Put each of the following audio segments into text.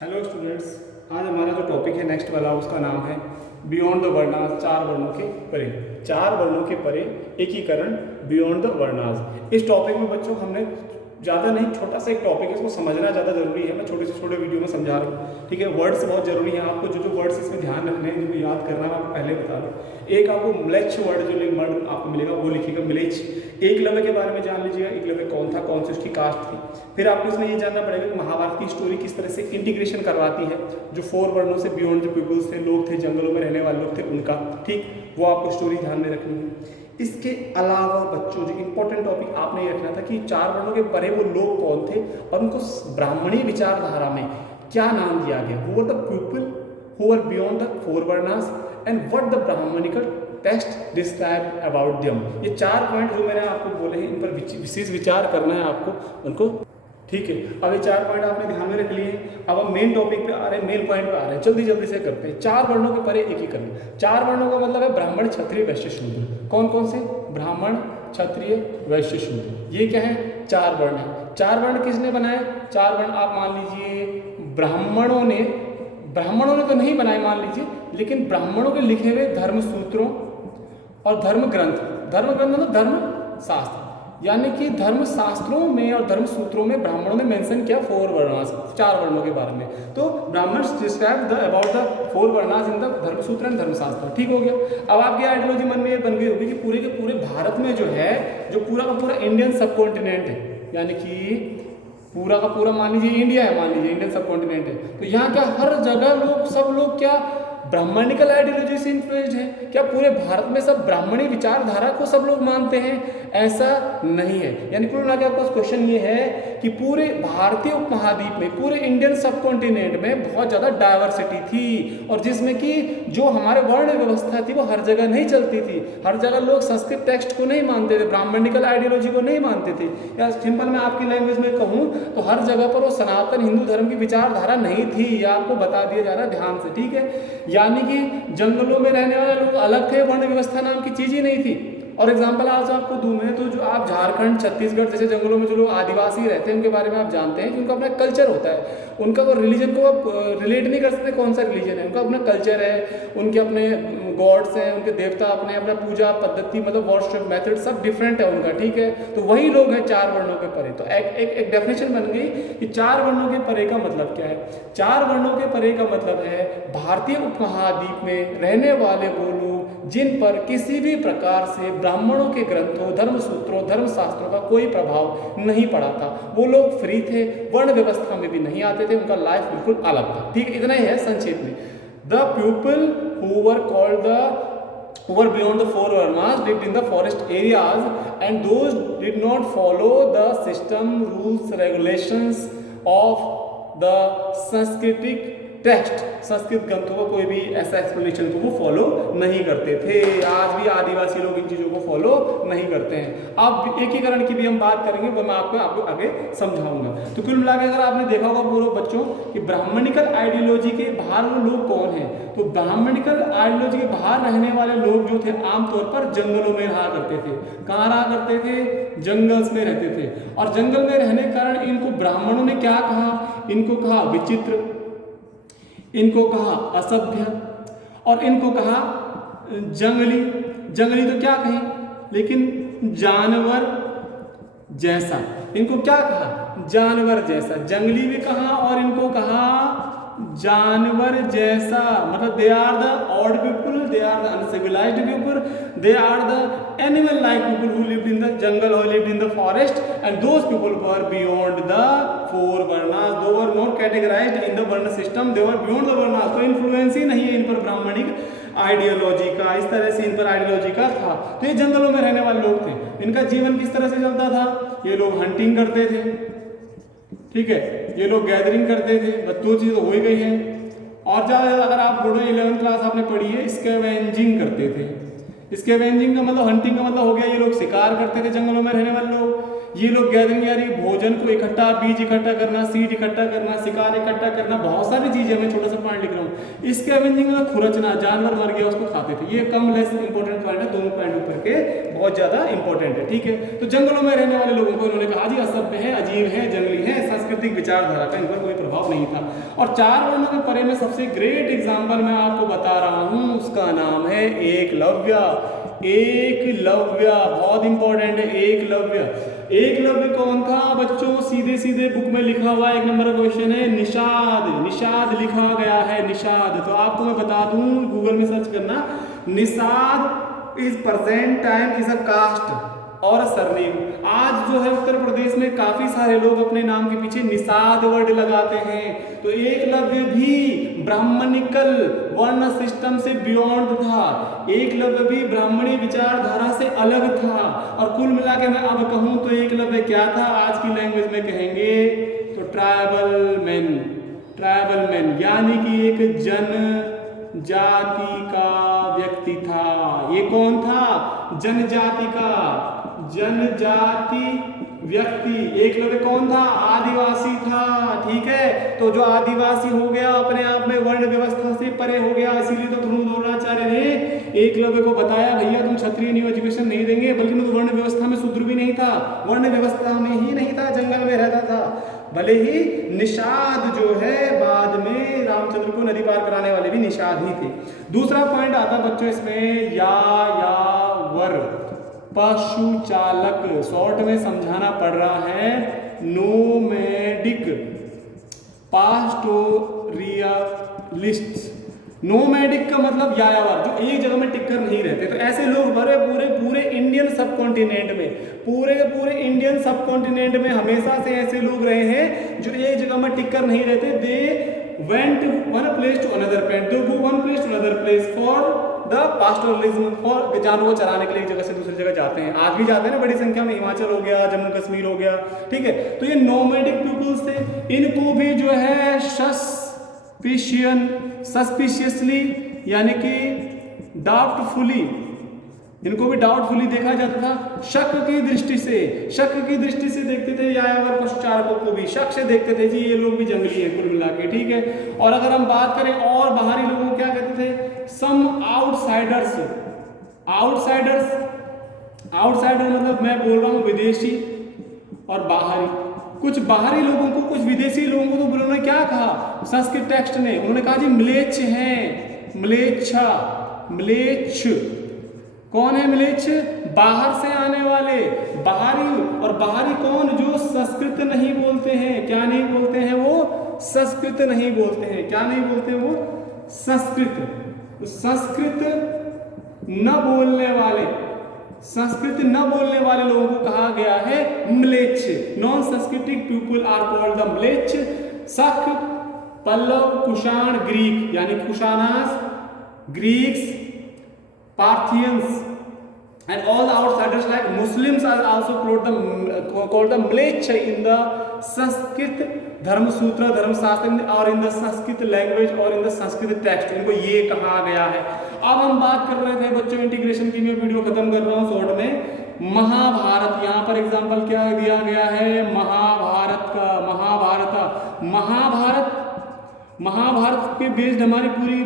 Hello students, आज हमारा जो टॉपिक है नेक्स्ट वाला उसका नाम है बियॉन्ड द वर्नाज, चार वर्णों के परे। चार वर्णों के परे एकीकरण, बियॉन्ड द वर्नाज। इस टॉपिक में बच्चों हमने ज़्यादा नहीं, छोटा सा एक टॉपिक है, इसको समझना ज़्यादा जरूरी है। मैं छोटे से छोटे वीडियो में समझा रहा हूँ, ठीक है। वर्ड्स बहुत जरूरी है, आपको जो जो वर्ड्स इसमें ध्यान रखने हैं, जिनको याद करना है, मैं आपको पहले बता दूँ। एक आपको म्लेच्छ वर्ड जो वर्ड आपको मिलेगा वो लिखिएगा म्लेच्छ। एकलव्य के बारे में जान लीजिएगा, एकलव्य कौन था, कौन सी उसकी कास्ट थी। फिर आपको इसमें ये जानना पड़ेगा कि महाभारत की स्टोरी किस तरह से इंटीग्रेशन करवाती है, जो 4 वर्णों से बियॉन्ड जो पीपल्स थे, लोग थे, जंगलों में रहने वाले लोग थे, उनका, ठीक, वो आपको स्टोरी ध्यान में रखनी है। इसके अलावा बच्चों जो इंपॉर्टेंट टॉपिक आपने ये रखना था कि 4 वर्णों के परे वो लोग कौन थे और उनको ब्राह्मणी विचारधारा में क्या नाम दिया गया। Who were the people who were beyond the 4 वर्णास and what the Brahmanical text describe about them. ये 4 पॉइंट जो मैंने आपको बोले हैं, इन पर विशेष विचार करना है आपको उनको, ठीक है। अब ये 4 पॉइंट आपने ध्यान में रख लिए। अब हम मेन टॉपिक पे आ रहे हैं, मेन पॉइंट पे आ रहे हैं, जल्दी जल्दी से करते हैं। 4 वर्णों के परे एकीकरण। 4 वर्णों का मतलब है ब्राह्मण, क्षत्रिय, वैश्य, शूद्र। कौन कौन से? ब्राह्मण, क्षत्रिय, वैश्य, शूद्र। ये क्या है? 4 वर्ण है। 4 वर्ण किसने बनाए? 4 वर्ण आप मान लीजिए ब्राह्मणों ने तो नहीं बनाए मान लीजिए, लेकिन ब्राह्मणों के लिखे हुए धर्म सूत्रों और धर्म ग्रंथ मतलब धर्म शास्त्र, यानी कि धर्म शास्त्रों में और धर्म सूत्रों में ब्राह्मणों ने मेंशन किया 4 वर्णास, 4 वर्णों के बारे में। तो ब्राह्मण describe about the 4 varnas in the धर्म सूत्र एंड धर्म शास्त्र, ठीक हो गया। अब आपकी आइडियोलॉजी मन में ये बन गई होगी कि पूरे के पूरे भारत में जो है, जो पूरा का पूरा इंडियन सब कॉन्टिनेंट है, यानी कि पूरा का पूरा मान लीजिए इंडिया है, मान लीजिए इंडियन सब कॉन्टिनेंट है, तो यहाँ क्या हर जगह लोग, सब लोग क्या ब्राह्मणिकल आइडियोलॉजी से इन्फ्लुएंस्ड है? क्या पूरे भारत में सब ब्राह्मणी विचारधारा को सब लोग मानते हैं? ऐसा नहीं है। यानी कुल मिला के आपका क्वेश्चन ये है कि पूरे भारतीय उपमहाद्वीप में, पूरे इंडियन सब कॉन्टिनेंट में बहुत ज़्यादा डाइवर्सिटी थी, और जिसमें कि जो हमारे वर्ण व्यवस्था थी वो हर जगह नहीं चलती थी। हर जगह लोग संस्कृत टेक्स्ट को नहीं मानते थे, ब्राह्मणिकल आइडियोलॉजी को नहीं मानते थे। या सिंपल मैं आपकी लैंग्वेज में कहूँ तो हर जगह पर वो सनातन हिंदू धर्म की विचारधारा नहीं थी। यह आपको बता दिया जा रहा है ध्यान से, ठीक है। यानी कि जंगलों में रहने वाले लोग अलग थे, वर्ण व्यवस्था नाम की चीज ही नहीं थी। और एग्जाम्पल आज आपको दूं मैं, तो जो आप झारखंड, छत्तीसगढ़ जैसे जंगलों में जो लोग आदिवासी रहते हैं, उनके बारे में आप जानते हैं कि उनका अपना कल्चर होता है। उनका वो रिलीजन को आप रिलेट नहीं कर सकते कौन सा रिलीजन है, उनका अपना कल्चर है, उनके अपने गॉड्स हैं, उनके देवता अपने, अपना पूजा पद्धति, मतलब वर्शिप मेथड सब डिफरेंट है उनका, ठीक है। तो वही लोग हैं 4 वर्णों के परे। तो एक डेफिनेशन बन गई कि 4 वर्णों के परे का मतलब क्या है। 4 वर्णों के परे का मतलब है भारतीय उपमहाद्वीप में रहने वाले वो लोग जिन पर किसी भी प्रकार से ब्राह्मणों के ग्रंथों, धर्म सूत्रों, धर्म शास्त्रों का कोई प्रभाव नहीं पड़ा था। वो लोग फ्री थे, वर्ण व्यवस्था में भी नहीं आते थे, उनका लाइफ बिल्कुल अलग था, ठीक। इतना ही है संक्षेप में। The people who were called who were beyond the 4 varnas lived in the forest areas, and those did not follow the system, rules, regulations of the Sanskritic text. Sanskrit ग्रंथों को कोई भी ऐसा एक्सप्लेनेशन को वो फॉलो नहीं करते थे। आज भी आदिवासी लोग इन चीज़ों को फॉलो नहीं करते हैं। अब एकीकरण की भी हम बात करेंगे, वो मैं आपको आगे समझाऊंगा। तो कुल मिला के अगर आपने देखा होगा पूर्व बच्चों कि ब्राह्मणिकल आइडियोलॉजी के बाहर वो लोग कौन हैं, तो ब्राह्मणिकल आइडियोलॉजी के बाहर रहने वाले लोग जो थे आमतौर पर जंगलों में रहा करते थे। कहाँ रहा करते थे? जंगल्स में रहते थे। और जंगल में रहने के कारण इनको ब्राह्मणों ने क्या कहा? इनको कहा विचित्र, इनको कहा असभ्य, और इनको कहा जंगली। जंगली तो क्या कहें, लेकिन जानवर जैसा। इनको क्या कहा? जानवर जैसा। जंगली भी कहा और इनको कहा जानवर जैसा। मतलब they are the odd people, they are the uncivilised people, they are the animal like people who lived in the jungle और lived in the forest, and those people were beyond the 4 varnas. Those were not categorised in the varna system, they were beyond the varnas. तो influence ही नहीं है इन पर Brahmanic ideology का, इस तरह से इन पर आइडियोलॉजी का था। तो ये जंगलों में रहने वाले लोग थे। इनका जीवन किस तरह से चलता था? ये लोग हंटिंग करते थे, ठीक है, ये लोग गैदरिंग करते थे, बस 2 चीज़ तो हो ही गई हैं। और ज़्यादा अगर आप बोलो 11th क्लास आपने पढ़ी है, स्कैवेंजिंग करते थे। स्कैवेंजिंग का मतलब, हंटिंग का मतलब हो गया ये लोग शिकार करते थे जंगलों में रहने वाले लोग। ये लोग गैदरिंग यानी भोजन को इकट्ठा, बीज इकट्ठा करना, सीड इकट्ठा करना, शिकार इकट्ठा करना, बहुत सारी चीज़ें, मैं छोटा सा पॉइंट लिख रहा हूँ। स्कैवेंजिंग मतलब खुरचना, जानवर मर गया उसको खाते थे। ये कम लेस इंपॉर्टेंट पॉइंट है दोनों पॉइंट ऊपर करके बहुत ज़्यादा इंपॉर्टेंट है, ठीक है। तो जंगलों में रहने वाले लोगों को इन्होंने कहा जी असभ्य है, अजीब है, जंगली है, सांस्कृतिक विचारधारा का इन पर कोई प्रभाव नहीं था। और 4 वर्णों के परे में सबसे ग्रेट एग्जाम्पल मैं आपको बता रहा हूँ, उसका नाम है एकलव्य। एकलव्य बहुत इंपॉर्टेंट है। एकलव्य कौन था बच्चों? सीधे सीधे बुक में लिखा हुआ 1 नंबर का क्वेश्चन है, निषाद लिखा गया है, निषाद। तो आपको मैं बता दूं, गूगल में सर्च करना, Nishad is present time is a caste और सरनेम। आज जो है उत्तर प्रदेश में काफी सारे लोग अपने नाम के पीछे निषाद वर्ड लगाते हैं। तो एकलव्य भी ब्राह्मणिकल वर्ण सिस्टम से बियॉन्ड था, एकलव्य भी ब्राह्मणी विचारधारा से अलग था। और कुल मिला के मैं अब कहूं तो एकलव्य क्या था, आज की लैंग्वेज में कहेंगे तो ट्राइबल मैन, यानी कि एक जनजाति का व्यक्ति था। ये कौन था? जनजाति व्यक्ति। एकलव्य कौन था? आदिवासी था, ठीक है। तो जो आदिवासी हो गया अपने आप में वर्ण व्यवस्था से परे हो गया, इसीलिए तो द्रोणाचार्य ने एकलव्य को बताया भैया तुम क्षत्रिय न्यू एजुकेशन नहीं देंगे, बल्कि तो वर्ण व्यवस्था में शूद्र भी नहीं था, वर्ण व्यवस्था में ही नहीं था, जंगल में रहता था। भले ही निषाद जो है बाद में रामचंद्र को नदी पार कराने वाले भी निषाद ही थे। दूसरा पॉइंट आता बच्चों इसमें यायावर, पशु चालक, शॉर्ट में समझाना पड़ रहा है, नोमैडिक पास्टोरियलिस्ट। नोमैडिक का मतलब यायावर, जो एक जगह में टिककर नहीं रहते। तो ऐसे लोग पूरे इंडियन सब कॉन्टिनेंट में, पूरे इंडियन सब कॉन्टिनेंट में हमेशा से ऐसे लोग रहे हैं जो एक जगह में टिककर नहीं रहते। They went one place to another place for the pastoralism, for जानवरों को चराने के लिए एक जगह से दूसरी जगह जाते हैं। आज भी जाते हैं ना बड़ी संख्या में, हिमाचल हो गया, जम्मू कश्मीर हो गया, ठीक है। तो ये नोमैडिक पीपुल्स थे, इनको भी जो है सस्पिशियसली यानी कि डाउटफुली, इनको भी डाउटफुली देखा जाता था। शक की दृष्टि से देखते थे यायावर पशुचारकों को भी शक से देखते थे, जी ये लोग भी जंगली हैं कुल मिला के, ठीक है। और अगर हम बात करें और बाहरी लोगों को क्या कहते थे? सम आउटसाइडर मतलब मैं बोल रहा हूँ विदेशी और बाहरी। कुछ बाहरी लोगों को, कुछ विदेशी लोगों को तो उन्होंने क्या कहा संस्कृत टेक्स्ट ने? उन्होंने कहा जी म्लेच्छ हैं, म्लेच्छ। कौन है म्लेच्छ? बाहर से आने वाले, बाहरी। और बाहरी कौन? जो संस्कृत नहीं बोलते हैं। क्या नहीं बोलते हैं वो? संस्कृत नहीं बोलते हैं। क्या नहीं बोलते वो? संस्कृत न बोलने वाले लोगों को कहा गया है म्लेच्छ। नॉन संस्कृतिक पीपुल आर कॉल्ड द म्लेच्छ। शक, पल्लव, कुषाण, ग्रीक यानी Kushanas, Greeks, Parthians and all the outsiders like Muslims are also called the Mleccha in the Sanskrit धर्म सूत्र, धर्मशास्त्र और इन द संस्कृत लैंग्वेज और इन द संस्कृत टेक्स्ट, इनको ये कहा गया है। अब हम बात कर रहे थे बच्चों इंटीग्रेशन की, मैं वीडियो खत्म कर रहा हूँ शॉर्ट में। महाभारत, यहाँ पर एग्जाम्पल क्या दिया गया है? महाभारत का। महाभारत पे बेस्ड हमारी पूरी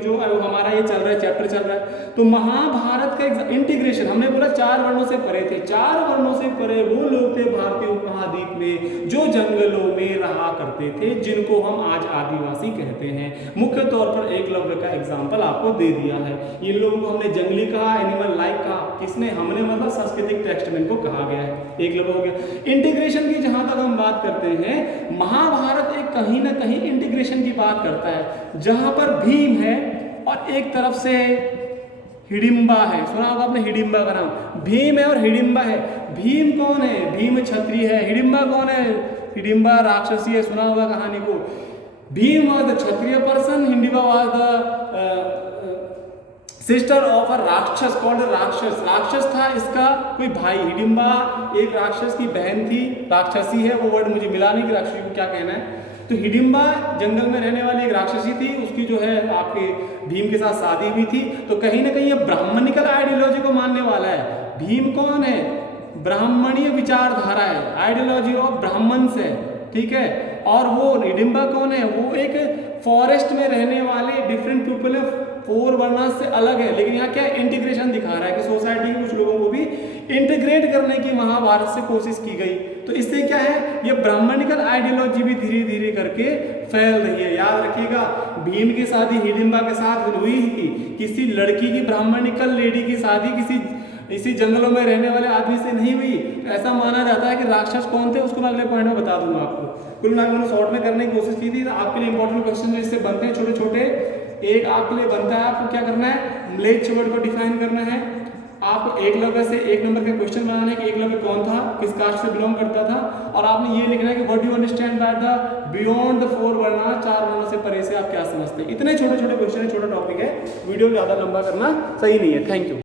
जो हमारा ये चल रहा है, चैप्टर चल रहा है। तो महाभारत का इंटीग्रेशन, हमने बोला 4 वर्णों से परे थे। 4 वर्णों से परे वो लोग थे भारतीय उपमहाद्वीप में जो जंगलों में रहा करते थे, जिनको हम आज आदिवासी कहते हैं। मुख्य तौर पर एकलव्य का एग्जाम्पल आपको दे दिया है। इन लोगों को हमने जंगली कहा, एनिमल लाइक कहा, किसने? हमने, मतलब सांस्कृतिक टेक्स्ट में इनको कहा गया है। एकलव्य हो गया। इंटीग्रेशन की जहां तक हम बात करते हैं, महाभारत एक कहीं ना कहीं इंटीग्रेशन की बात करता है, जहां पर भीम है और एक तरफ से हिडिंबा है। सुना होगा आपने हिडिंबा का नाम? भीम है और हिडिंबा है। भीम कौन है? भीम क्षत्रिय है। हिडिंबा कौन है? हिडिंबा राक्षसी है। सुना होगा कहानी को। Bhim was the Kshatriya person, Hidimba was the sister of a राक्षस कॉल्ड राक्षस था इसका कोई भाई। हिडिंबा एक राक्षस की बहन थी, राक्षसी है, वो वर्ड मुझे मिला नहीं कि राक्षसी को क्या कहना है। तो हिडिंबा जंगल में रहने वाली एक राक्षसी थी, उसकी जो है आपके भीम के साथ शादी हुई थी। तो कहीं ना कहीं ये ब्राह्मणिकल आइडियोलॉजी को मानने वाला है। भीम कौन है? ब्राह्मणीय विचारधारा है, आइडियोलॉजी ऑफ ब्राह्मण्स है, ठीक है। और वो हिडिंबा कौन है, वो एक फॉरेस्ट में रहने वाले डिफरेंट पीपल है, 4 वर्णास से अलग है। लेकिन यहाँ क्या इंटीग्रेशन दिखा रहा है कि सोसाइटी के कुछ लोगों को भी इंटीग्रेट करने की महाभारत से कोशिश की गई। तो इससे क्या है, ये ब्राह्मणिकल आइडियोलॉजी भी धीरे धीरे करके फैल रही है। याद रखिएगा, भीम की शादी हिडिंबा के साथ हुई थी। किसी लड़की की, ब्राह्मणिकल लेडी की शादी इसी जंगलों में रहने वाले आदमी से नहीं हुई। ऐसा माना जाता है कि राक्षस कौन थे, उसको मैं अगले पॉइंट में बता दूंगा आपको। कुल मिलाकर मैंने शॉर्ट में करने की कोशिश की थी। आपके लिए इंपॉर्टेंट क्वेश्चन इससे बनते हैं छोटे छोटे। एक आपके लिए बनता है, आपको क्या करना है, म्लेच्छ वर्ड को डिफाइन करना है। आपको एकलव्य से 1 नंबर का क्वेश्चन बनाना है कि एकलव्य कौन था, किस कास्ट से बिलोंग करता था, और आपने ये लिखना है कि what do you understand by the beyond the 4 वर्ना, 4 वर्णों से परे से आप क्या समझते हैं। इतने छोटे छोटे क्वेश्चन है, छोटा टॉपिक है, वीडियो ज़्यादा लंबा करना सही नहीं है। Thank you.